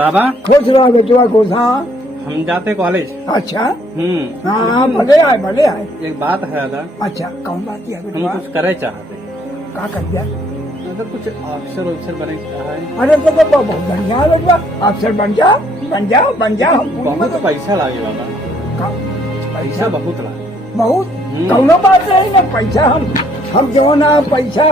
बाबा खुश रहो बेटवा खुश। हाँ हम जाते कॉलेज। अच्छा हाँ भले आए भले आए। एक बात है दादा। अच्छा कौन बात है हम बेटवा? कुछ करे चाहते क्या कर दिया? मतलब कुछ अफसर बने है। अरे तो बहुत बढ़िया है बेटवा, अफसर बन जा बन जा बन जा। हम बहुत पैसा लागे बाबा, पैसा बहुत लागे। बहुत कौनो बात नहीं ना, पैसा हम जो ना पैसा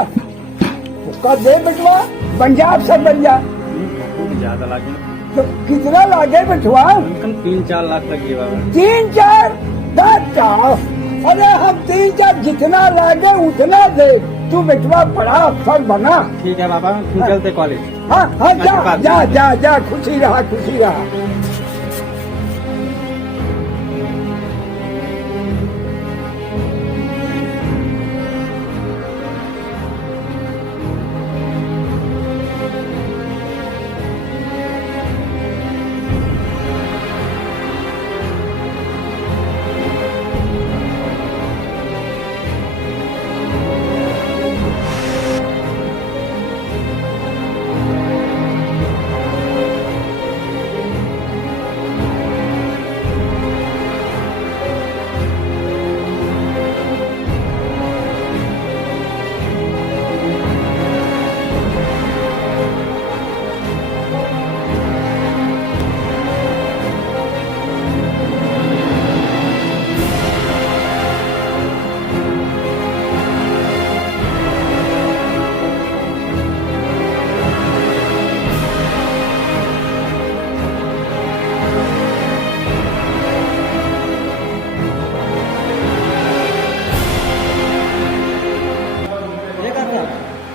उसका दे बेटवा, बन जा अफसर बन जा। बहुत ज्यादा लागे। तो कितना लागे बेटवा? कम 3-4 लाख लगे बाबा। 3-4 10। अरे हम 3-4 जितना लागे उतना दे, तू बेटवा बड़ा अफसर बना। ठीक है बाबा, हम चलते कॉलेज। हाँ हाँ जा जा जा जा, खुशी रहा खुशी रहा।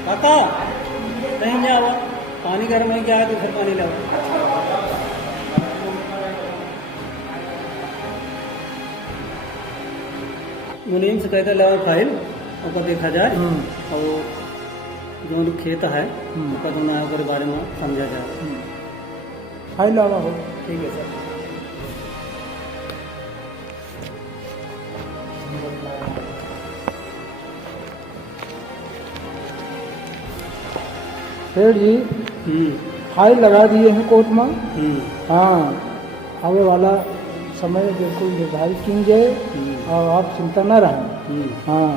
काका कहीं जाओ, पानी गर्म हो गया है तो फिर पानी लाओ। मुनीम से कहते लाओ फाइल और देखा जाए और जो खेत है उसका जो ना है बारे में समझा जाए। फाइल लावा हो। ठीक है सर। सेठ जी फाइल लगा दिए हैं कोर्ट में। हाँ आगे वाला समय बिल्कुल निर्धारित की जाए और आप चिंता न रहें। हाँ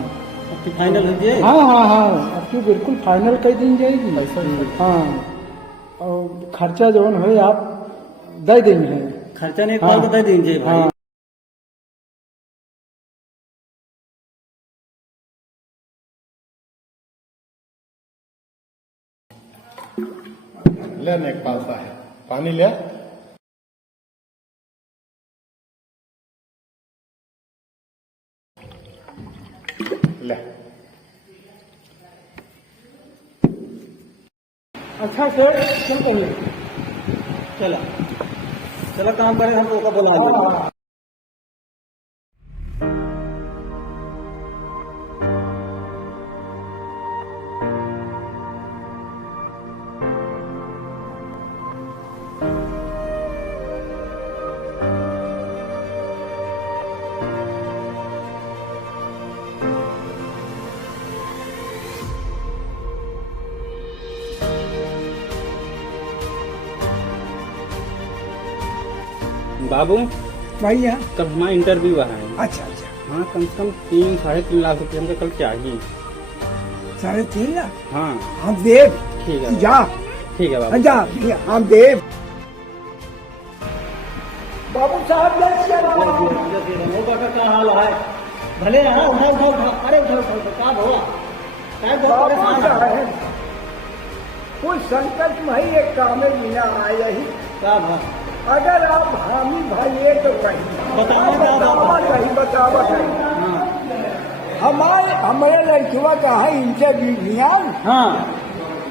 अब फाइनल हो जाए। हाँ हाँ हाँ आपकी बिल्कुल फाइनल कर दी जाएगी। हाँ और खर्चा जो है आप दे देंगे। खर्चा नहीं कॉल तो दे दीजिए भाई। हाँ ले एक पासा है पानी ले। ले अच्छा सर चल पहले चला चला काम करें हम लोग का बोला। बाबू भैया कल हमारा इंटरव्यू है। अच्छा अच्छा हाँ कम से कम 3-3.5 लाख रुपये हमको कल चाहिए। 3.5 लाख? हाँ हम देव। ठीक है जा ठीक है बाबू। जा हम देव। बाबू साहब क्या हाल है? भले है ना, उठा उठा उठा। अरे उठा उठा उठा, क्या हुआ? क्या बहुत परेशान है? कुछ संकट में ही एक काम में बिना आए ही। क्या हुआ? अगर आप हामी भाई ये तो कहीं बतावा कहीं हमारे लड़कियों का है इंटरव्यू। हाँ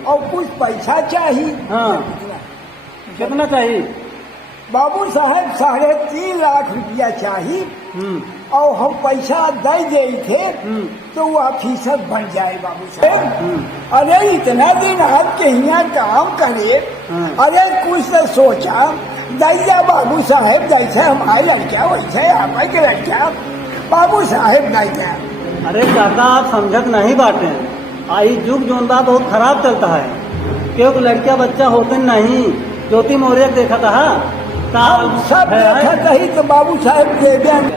और कुछ पैसा चाहिए। हाँ कितना चाहिए? बाबू साहब 3.5 लाख रुपया चाहिए और हम पैसा दे दे थे तो वो ऑफिसर बन जाए बाबू साहब। अरे इतना दिन आपके यहाँ काम करे, अरे कुछ तो सोचा दैया बाबू साहेब। जैसे हमारे लड़कियाँ वैसे हमारे लड़कियाँ बाबू साहेब दैया। अरे काका आप समझत नहीं बाटे। आई युग जोंदा बहुत खराब चलता है, क्योंकि लड़कियां बच्चा होते नहीं, ज्योति मौर्य देखा था हम सब देखा कही तो बाबू साहब दे दें।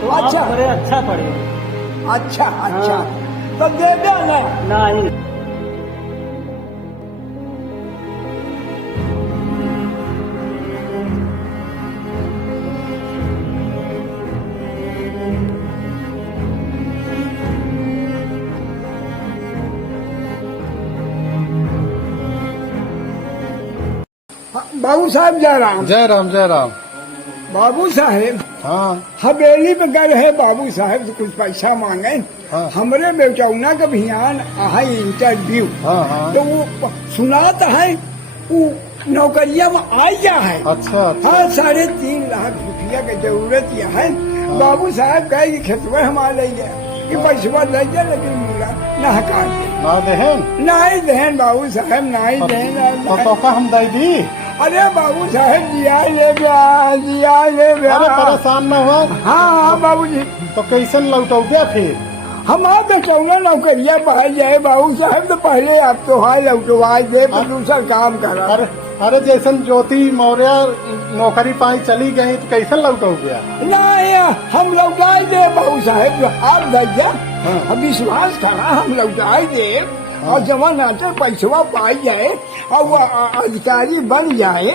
तो आप अच्छा। बड़े अच्छा पढ़े। अच्छा अच्छा हाँ। तो दे देना। नहीं बाबू साहब जा रहा हूँ। जय राम जय राम। बाबू साहब हाँ हवेली में गए है बाबू साहब तो कुछ पैसा मांगे। हाँ। हमरे बेचौना का अभियान है इंटरव्यू। हाँ हाँ। तो वो सुनाता है वो नौकरिया में आई जा है। अच्छा अच्छा। हाँ 3.5 लाख रुपया की जरूरत यह है। बाबू साहब कहे कि खेतवा हमारे ले कि पैसा ले जाए लेकिन मुला न हकार दे। ना देहन नहीं देन बाबू साहब नहीं देन। तो का हम दे दी। अरे बाबू साहब दिया ले दिया ले अरे परेशान न हुआ। हाँ हाँ बाबू जी तो कैसन लौटो गया फिर। हमारे तो कौन नौकरिया पाई जाए बाबू साहब तो पहले आप तो हाई लौटवाई दे तो दूसरा काम करा। अरे अरे जैसन ज्योति मौर्य नौकरी पाई चली गई तो कैसन लौटो गया। नहीं हम लौटाई दे बाबू साहब आप भैया हाँ। विश्वास करा हम लौटाई दे। और जवान आते पैसवा पाई जाए और वो अधिकारी बन जाए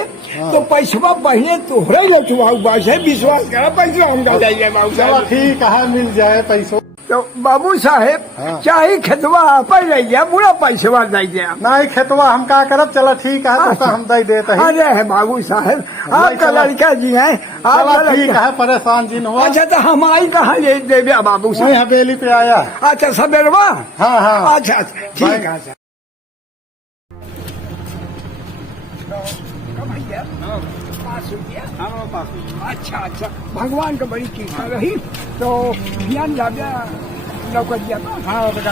तो पैसवा पहले तोहरे लौटवा है। विश्वास करा पैसा हम जाइए बाबू चलो साहब। ठीक है मिल जाए पैसों। तो बाबू साहेब हाँ। चाहे खेतवा आप ले गया पूरा पैसवा दे दिया। नहीं खेतवा हम का करब। चलो ठीक है तो हम दे देते हैं। अरे है बाबू साहेब आपका चला। लड़का जी है चलो आपका ठीक लड़का। है परेशान जी न हुआ। अच्छा तो हमारी कहाँ ले देवे बाबू वही साहब। हवेली पे आया। अच्छा सबेरवा। हाँ हाँ। अच्छा अच्छा ठीक है। अच्छा भैया पास हो गया। हाँ पास में। अच्छा अच्छा भगवान का बड़ी कृपा रही तो ध्यान लागे नौकरिया का। हाँ बेटा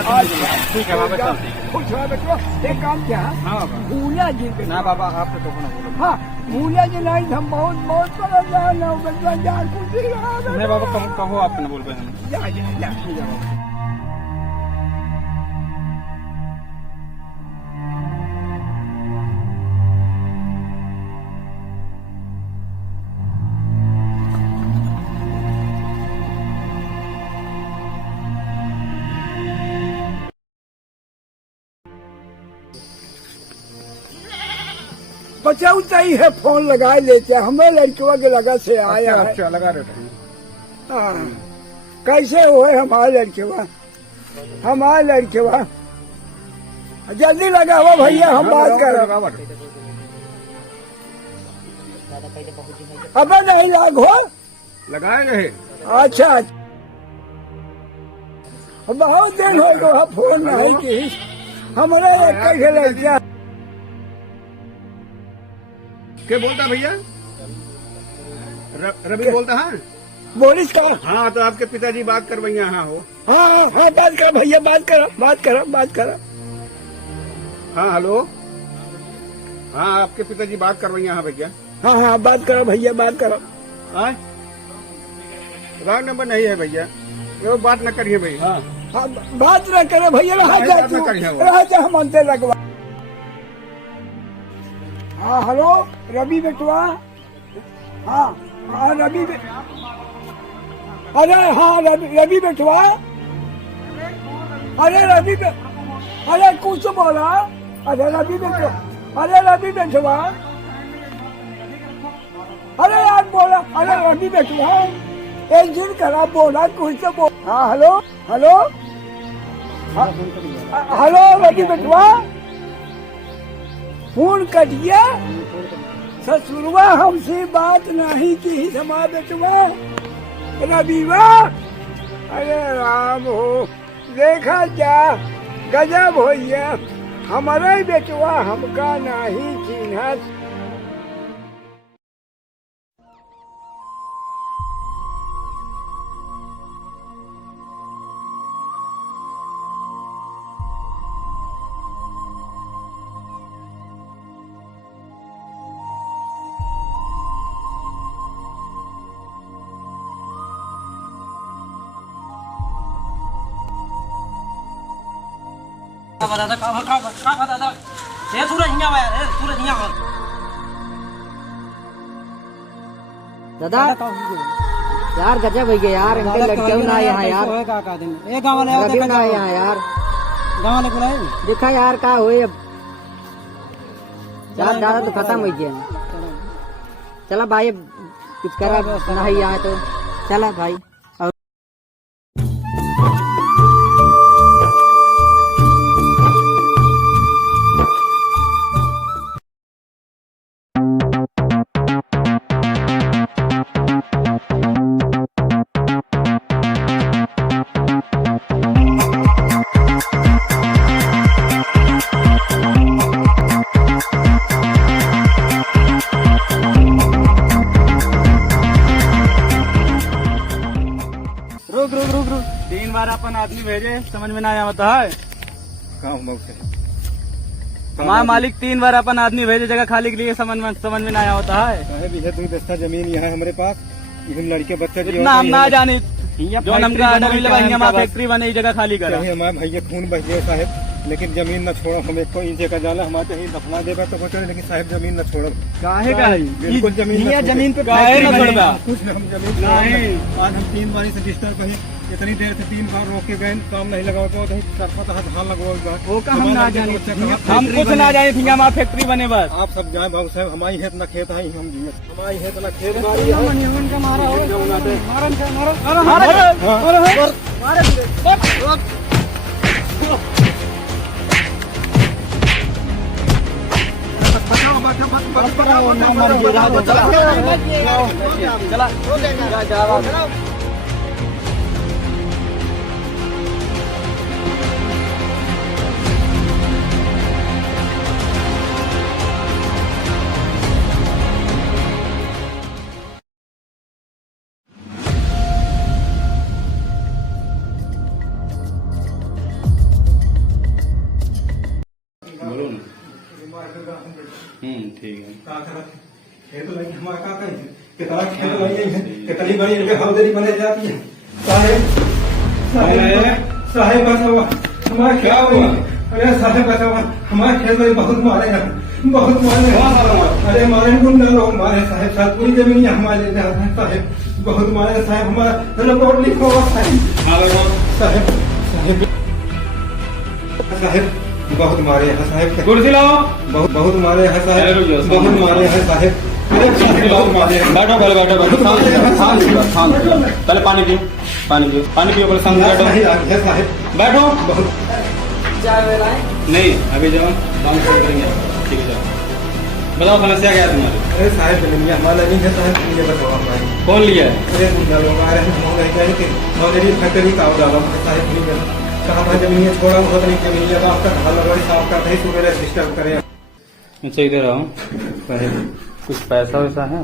ठीक है बाबा चल। खुश रहा बेटो। एक काम क्या हाँ बाबा। भूलिया जी के ना बाबा आपसे तो ना बोलो। हाँ भूलिया जी नहीं हम बहुत बहुत परेशान हो गए यार कुछ ही रहा नहीं बाबा कहो आप न बोल पाए हम। जा बचाऊ चाहिए फोन लगा लेते हमें लड़कियों के लगा से आया है। अच्छा लगा रहे हाँ कैसे हुए हमारे लड़कियों हमारे लड़कियों जल्दी लगा हुआ भैया हम बात कर रहे अब नहीं लाग हो लगाए रहे। अच्छा बहुत दिन हो गया फोन नहीं की हमारे एक कैसे लड़कियां क्या बोलता भैया रवि बोलता है। बोलिस का। हाँ तो आपके पिताजी बात करवाइए। हाँ हो। हाँ हाँ बात कर भैया बात करो। हाँ हेलो। हाँ आपके पिताजी बात करवाइए। हाँ भैया। हाँ हाँ बात करो भैया बात करो। हाँ रॉन्ग नंबर नहीं है भैया। वो बात न करिए भैया। हाँ हाँ बात न करे भैया रहा नहीं, जा बात न तू करिए वो। रहा जा हम अंते लगवा। हाँ हेलो रवि बेटवा। हाँ हाँ रवि अरे हाँ रवि बेटवा। अरे कुछ बोला। अरे रवि बेटवा। अरे यार बोला। अरे रवि बेटवा एक दिन करा बोला कुछ तो बोल। हाँ हेलो हेलो रवि बेटवा फोन कट गया। ससुरवा हमसे बात नहीं की समा बेटवा रविवा। अरे राम हो देखा जा गजब हो गया हमारे बेटवा हमका नहीं चिन्हत। दादा सूरज यहाँ सूरज यहाँ दादा यार गजब हो गया यार, इनके लड़कियों ना यहाँ यार, एक गाँव वाले रवि ना यहाँ यार, गाँव वाले बुलाए देखा यार का हुए अब यार, दादा तो खत्म हो गया। चला भाई अब कुछ करा नहीं आए तो चला भाई। रुक रुक रुक रुक 3 बार अपन आदमी भेजे, समझ में ना आया होता है। हमारा मालिक 3 बार अपन आदमी भेजे जगह खाली के लिए, समझ में ना आया होता है। दस्ता जमीन यहाँ हमारे पास, लड़के बच्चे इतना हम ना जाने जो हमका ऑर्डर मिले हमारा फैक्ट्री बने जगह खाली करा। हमारे भैया खून बह गया साहब, लेकिन जमीन न छोड़ो, हम एक इंच का जाला हमारे कहीं दफना देगा तो चले, लेकिन साहब जमीन न छोड़ो। काहे का बिल्कुल जमीन पे काहे न छोड़बा? कुछ हम जमीन आज हम 3 बार से डिस्टर्ब कहीं, इतनी देर से 3 बार रोक के गए, काम नहीं लगा तो धान लगवा हम ना जाने, हम कुछ ना जाने थी हमारा फैक्ट्री बने बस। आप सब जाए बाबू साहब, हमारी है इतना खेत है, हम जिए हमारी है इतना खेत बाड़ी ठीक है। खेत लगी हमारा का कहीं कितना खेत लगी है, कितनी बड़ी इनके हवदेरी बने जाती है। साहेब बस हुआ हमारा क्या हुआ? अरे साहेब बस हुआ हमारे खेत में बहुत मारे हैं, बहुत मारे हैं। अरे मारे गुंडा लोग मारे साहेब, साहब पूरी जमीन हमारे साहेब, बहुत मारे साहेब। हमारा रिपोर्ट लिखो साहेब, साहेब साहेब बहुत मारे हैं साहेब, कुर्सी लाओ। बहुत मारे हैं साहेब, बहुत मारे हैं साहेब। बहुत मारे हैं। बैठो पहले, बैठो पहले पानी पियो, पानी पियो पहले, शांत बैठो साहेब बैठो। बहुत नहीं अभी जाओ, काम शुरू करेंगे। ठीक है जाओ, बताओ समस्या क्या है तुम्हारी? अरे साहेब जमीन हमारा नहीं है साहेब, ये बताओ हमारी कौन लिया है? अरे गुंडा लोग आ रहे हैं, ऑलरेडी फैक्ट्री का डाला साहेब, कहा था जमीन छोड़ा बहुत नहीं, जमीन आपका ढाल लगा साफ करते ही सुबह डिस्टर्ब करें। अच्छा इधर आओ। कुछ पैसा वैसा है?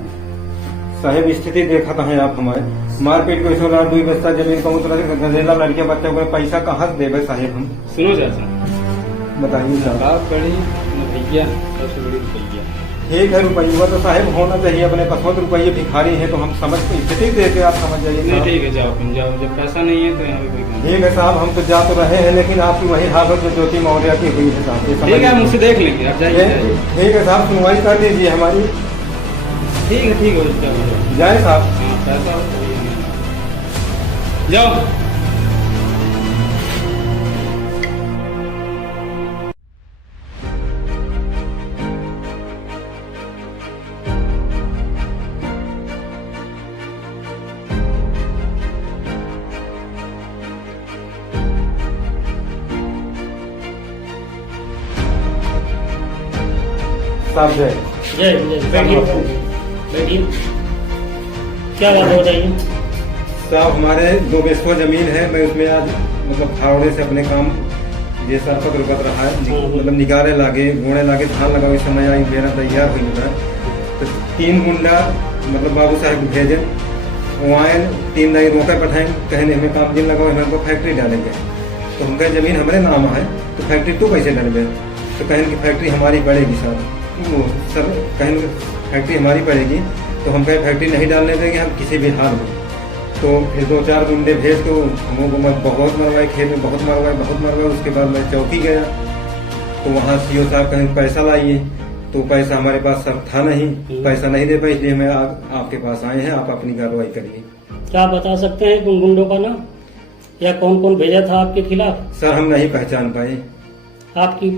साहेब स्थिति देखा कहें आप हमारे, मारपीट को 2 बस्ता जमीन का उतना गजेला लड़के बच्चों को पैसा कहाँ से देवे साहेब हम? सुनो चाचा, बताइए साहब। बड़ी भैया सबसे बड़ी रुपया। ठीक है रुपया तो साहेब होना चाहिए, अपने पास रुपये भिखारी है तो हम समझ स्थिति देख के आप समझ जाइए। नहीं ठीक है जाओ, तुम जाओ, जब पैसा नहीं है तो यहाँ पे कोई काम। ठीक है साहब, हम तो जा तो रहे हैं, लेकिन आपकी वही हालत जो ज्योति मौर्य की हुई है साहब। ठीक है मुझसे देख लेंगे, आप जाइए। ठीक है साहब, सुनवाई कर दीजिए हमारी। ठीक है हो जाए साहब। हाँ पैसा हो तो जाओ। साहब जय बैठिए, क्या बात है बताइए। साहब हमारे 2 बिस्वा जमीन है, मैं उसमें आज मतलब फावड़े से अपने काम जैसा पक रुकत रहा है, मतलब निकाले लागे घोड़े लागे धान लगा, इस समय आई मेरा तैयार हुई मेरा तो 3 गुंडा मतलब बाबू साहब भेजे, वो आए 3 नहीं रोके पठाए, कहने हमें काम दिन लगाओ, हमें हमको फैक्ट्री डालेंगे। तो हम कहे जमीन हमारे नाम है तो फैक्ट्री तू कैसे डालेंगे? तो कहें कि फैक्ट्री हमारी पड़ेगी सर कहें फैक्ट्री हमारी पड़ेगी। तो हम कहें फैक्ट्री नहीं डालने देंगे हम किसी भी हाल में। तो फिर 2-4 गुंडे भेज तो हमको बहुत मरवाए, खेत में बहुत मरवाए। उसके बाद मैं चौकी गया तो वहाँ सीओ साहब कहें पैसा लाइए, तो पैसा हमारे पास सर था नहीं, पैसा नहीं दे पाए, इसलिए मैं आपके पास आए हैं। आप अपनी कार्रवाई करिए। क्या बता सकते हैं उन गुंडों का नाम या कौन कौन भेजा था आपके खिलाफ? सर हम नहीं पहचान पाए। आपकी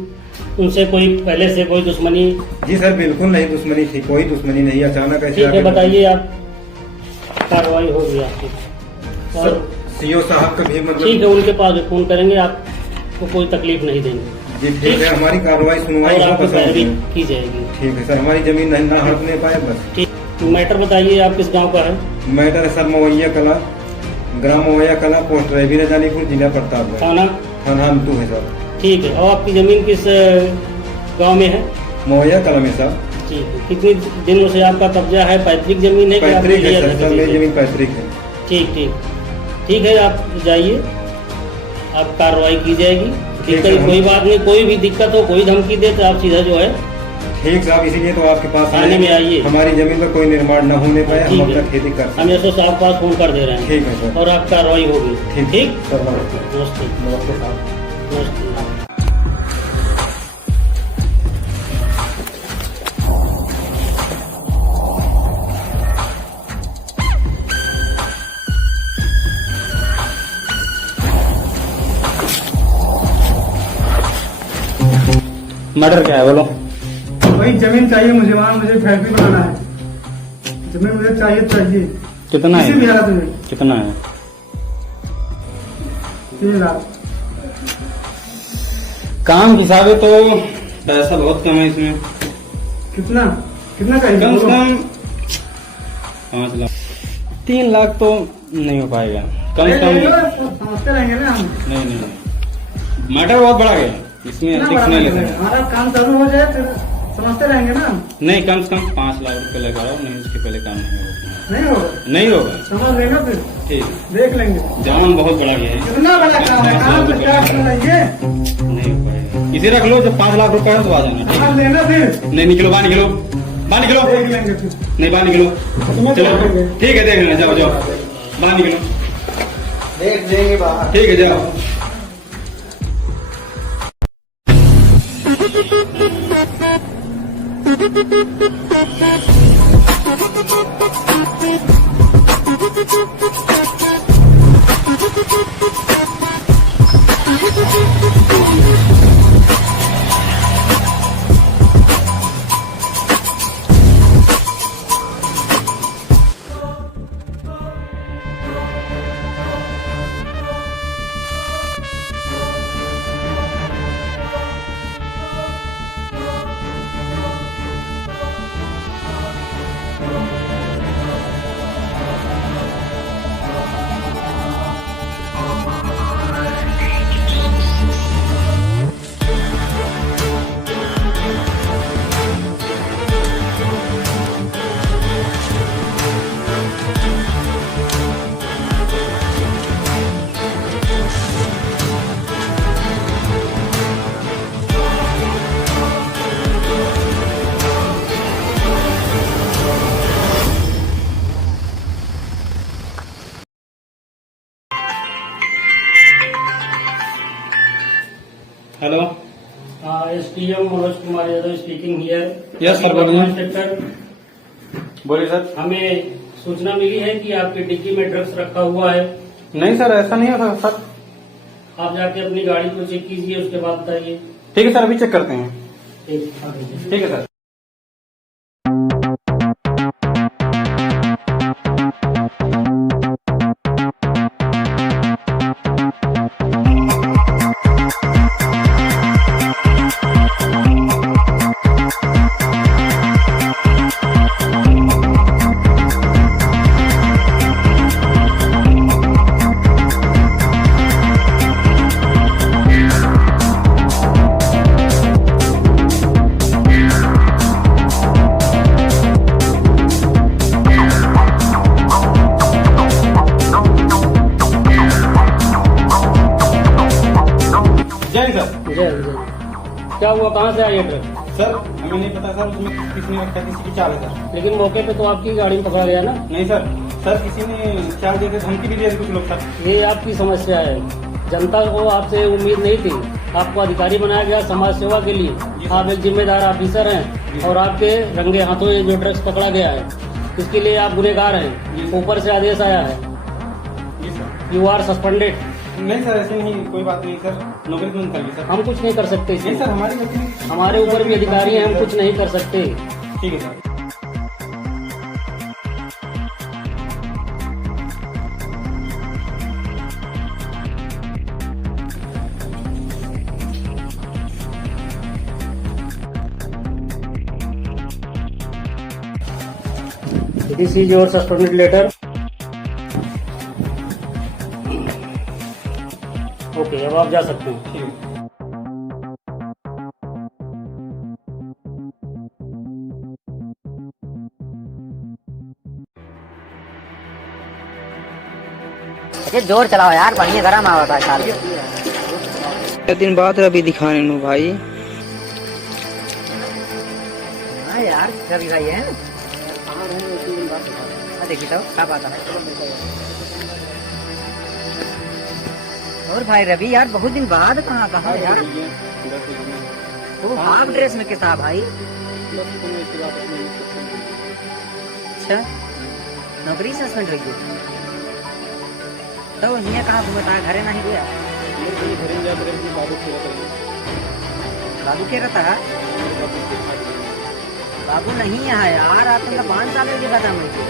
उनसे कोई पहले से कोई दुश्मनी? जी सर बिल्कुल नहीं दुश्मनी थी, कोई दुश्मनी नहीं, अचानक ऐसे ठीक है, आके- बताइए आप। कार्रवाई होगी आपकी। सर और सीओ साहब का भी मतलब ठीक है, उनके पास भी फोन करेंगे, आपको कोई तकलीफ नहीं देंगे। जी ठीक है, हमारी कार्रवाई सुनवाई और हो आपकी पसंद पैरवी है। की जाएगी। ठीक है सर, हमारी जमीन नहीं ना हड़पने पाए बस। ठीक, मैटर बताइए आप किस गांव का है? मैटर है सर मवैया कला, ग्राम मवैया कला, पोस्ट रैवी रजानीपुर, जिला प्रतापगढ़, थाना? थाना अंतु है सर। ठीक है, और आपकी जमीन किस गांव में है? मवैया कला में सर। ठीक है, कितने दिनों से आपका कब्जा है? पैतृक जमीन है कि आपने पैतृक है लिया सर, था सर किसी मेरी से? जमीन पैतृक है। ठीक ठीक ठीक है, आप जाइए, आप कार्रवाई की जाएगी। ठीक है, दिक्कत कोई बात नहीं, कोई भी दिक्कत हो, कोई धमकी दे तो आप सीधा जो है ठीक साहब, इसीलिए तो आपके पास थाने में आइए। हमारी जमीन पर कोई निर्माण न होने पाए, हम ठीक अपना है। खेती कर सकते हम ऐसे साहब पास फोन कर दे रहे हैं। ठीक है सर। और आप कार्रवाई होगी। ठीक ठीक, सर, नमस्ते। नमस्ते नमस्ते साहब। नमस्ते। मर्डर क्या है बोलो? वही जमीन चाहिए मुझे, वहाँ मुझे फैक्ट्री बनाना है। जमीन मुझे चाहिए। कितना किसी भी है? हालत में कितना है? 3 लाख। काम के हिसाब से तो पैसा बहुत कम है इसमें। कितना कितना चाहिए? कम से कम 5 लाख। 3 लाख तो नहीं हो पाएगा, कम से कम। समझते रहेंगे ना हम। नहीं नहीं, मैटर बहुत बड़ा है, इसमें कितना अधिक बड़ा नहीं है? लगेगा। हमारा काम चालू हो जाए फिर समझते रहेंगे ना। नहीं, कम से कम 5 लाख रुपए लगाओ, नहीं उसके पहले काम नहीं होगा। नहीं होगा, नहीं होगा। समझ लेना फिर, ठीक, देख लेंगे। जान बहुत बड़ा है। कितना बड़ा काम है, काम से क्या करना ये? नहीं हो पाएगा, इसे रख लो, जब 5 लाख रुपए है तो आ जाना। ठीक समझ है? लेना फिर, नहीं निकलो, बाहर निकलो, बाहर निकलो। देख लेंगे फिर। नहीं बाहर निकलो, चलो ठीक है, देख लेना, जाओ जाओ, बाहर निकलो, देख लेंगे बाहर। ठीक है जाओ। Hello, SDM Manoj Kumar Yadav speaking here. Yes, sir, बोलिए। इंस्पेक्टर, बोलिए सर। हमें सूचना मिली है कि आपकी डिक्की में ड्रग्स रखा हुआ है। नहीं सर, ऐसा नहीं है सर। आप जाके अपनी गाड़ी को चेक कीजिए, उसके बाद बताइए। ठीक है सर, अभी चेक करते हैं। ठीक, आगे। ठीक है सर। जय सर। जय जय। क्या हुआ, कहाँ से आई है ट्रक? सर हमें नहीं पता सर, उसमें किसने रखा, किसी की चाल है सर। लेकिन मौके पे तो आपकी गाड़ी में पकड़ा गया ना। नहीं सर, सर किसी ने चाल देकर धमकी भी दी है कुछ लोग सर। ये आपकी समस्या है, जनता को आपसे उम्मीद नहीं थी। आपको अधिकारी बनाया गया समाज सेवा के लिए, आप एक जिम्मेदार ऑफिसर हैं। और आपके रंगे हाथों ये जो ड्रग्स पकड़ा गया है इसके लिए आप गुनहगार हैं। ऊपर से आदेश आया है, यू आर सस्पेंडेड। नहीं सर, ऐसे नहीं, कोई बात नहीं सर, नौकरी बंद कर ली सर। हम कुछ नहीं कर सकते इसमें। नहीं सर, हमारी गलती नहीं। हमारे ऊपर भी अधिकारी हैं, हम कुछ नहीं कर सकते। ठीक है sir. This is your suspended letter. Okay, अब आप जा सकते हैं। ये जोर चलाओ यार, बढ़िया गरम आवा था साल। दिन बाद रवि दिखाने नु भाई। हाँ यार, रवि भाई है। देखी तो क्या बात है। और भाई रवि यार, बहुत दिन बाद कहाँ कहाँ यार। तो हाफ ड्रेस में कैसा भाई? अच्छा, नौकरी सस्पेंड रही है तो हिया कहाँ घूमता है? घरे नहीं गया? बाबू क्या रहता है? बाबू नहीं है यार, आप तुमका 5 साल की बता मुझे।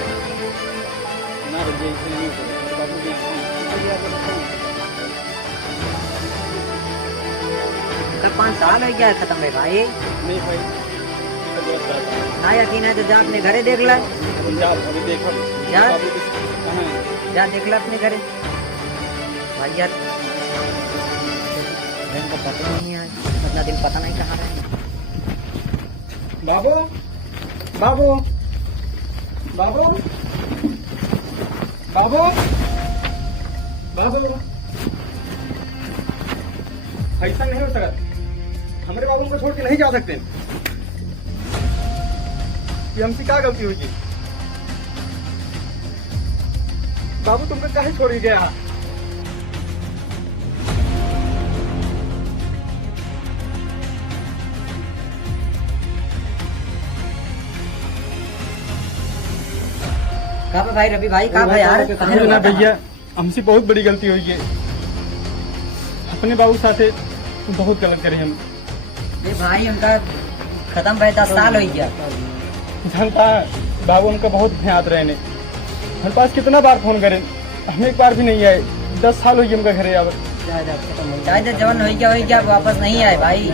5 साल हो गया खत्म है भाई। हाँ यकीन है तो जा अपने घरे देख ला। जा देख ला अपने घरे भाई यार। को पता नहीं है, इतना दिन पता नहीं कहाँ रहे। बाबू बाबू बाबू बाबू बाबू, ऐसा नहीं हो सकता। हमारे बाबू को छोड़ के नहीं जा सकते। ये हमसे क्या गलती हुई? बाबू तुमको काहे छोड़ के गया? कहाँ पे भाई रवि भाई? कहाँ पे यार? ना भैया, हमसे बहुत बड़ी गलती हुई है। अपने बाबू साथे बहुत गलत करे हम। ये भाई उनका खत्म भाई 10 साल हो गया। जानता है बाबू उनका बहुत ध्यान रहे ने। हमारे पास कितना बार फोन करे, हम एक बार भी नहीं आए। 10 साल हो गए उनका घरे आवर। शायद जवान हो गया वापस नहीं आए भाई।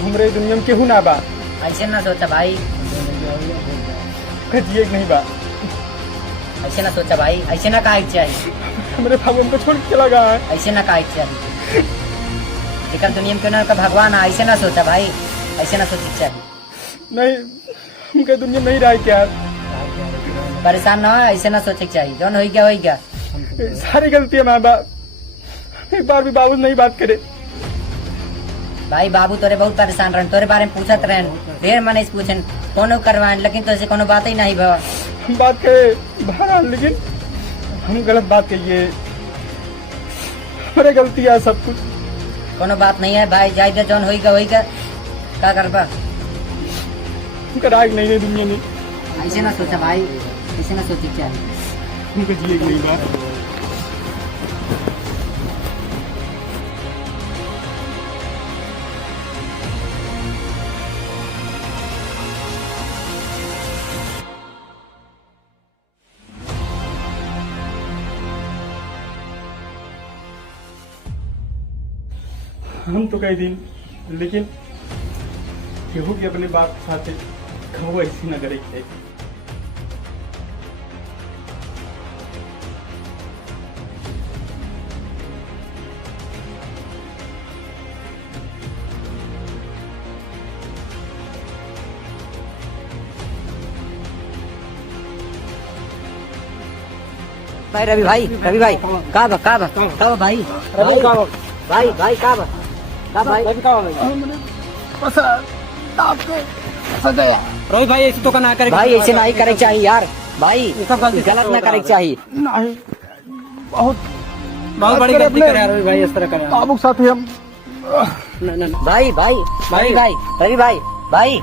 हमारे दुनिया में केहू ना बा। ऐसे ना सोचा भाई, जिए नहीं बा। ऐसे ना सोचा भाई, ऐसे ना कहा चाहिए। हमारे बाबू हमको छोड़ के चला गया है। ऐसे ना कहा चाहिए। लेकिन दुनिया में क्यों ना का भगवान है, ऐसे ना सोचा भाई, ऐसे ना सोची चाहिए। नहीं, उनका दुनिया में नहीं रहा क्या? परेशान ना हो, ऐसे ना सोचे चाहिए। जौन हो गया। सारी गलती है माँ बाप। एक बार भी बाबू नहीं बात करे। भाई बाबू तोरे बहुत परेशान रहन, तोरे बारे में पूछत रहन, ढेर मनीष पूछन, कोनो करवाएं, लेकिन तो ऐसे कोनो बात ही नहीं भवा। हम बात करे बहरहाल, लेकिन हम गलत बात कहिए। हमारे गलती है सब कुछ। कोनो बात नहीं है भाई, जाए दे, जौन होइगा क्या करबा? उनका राग नहीं है दुनिया में। ऐसे ना सोचा भाई, ऐसे ना सोची चाहिए। उनका जिए नहीं बात। हम तो कई दिन, लेकिन केहू के अपने बाप के साथ कहो ऐसी न करे। भाई रवि भाई का भाई रोहित भाई ऐसे तो का ना करे भाई, ऐसे नहीं करे चाहिए यार भाई, गलत ना करे चाहिए। बहुत बड़ी गलती करे यार रोहित भाई, इस तरह करे बाबू के साथ हम भाई रवि भाई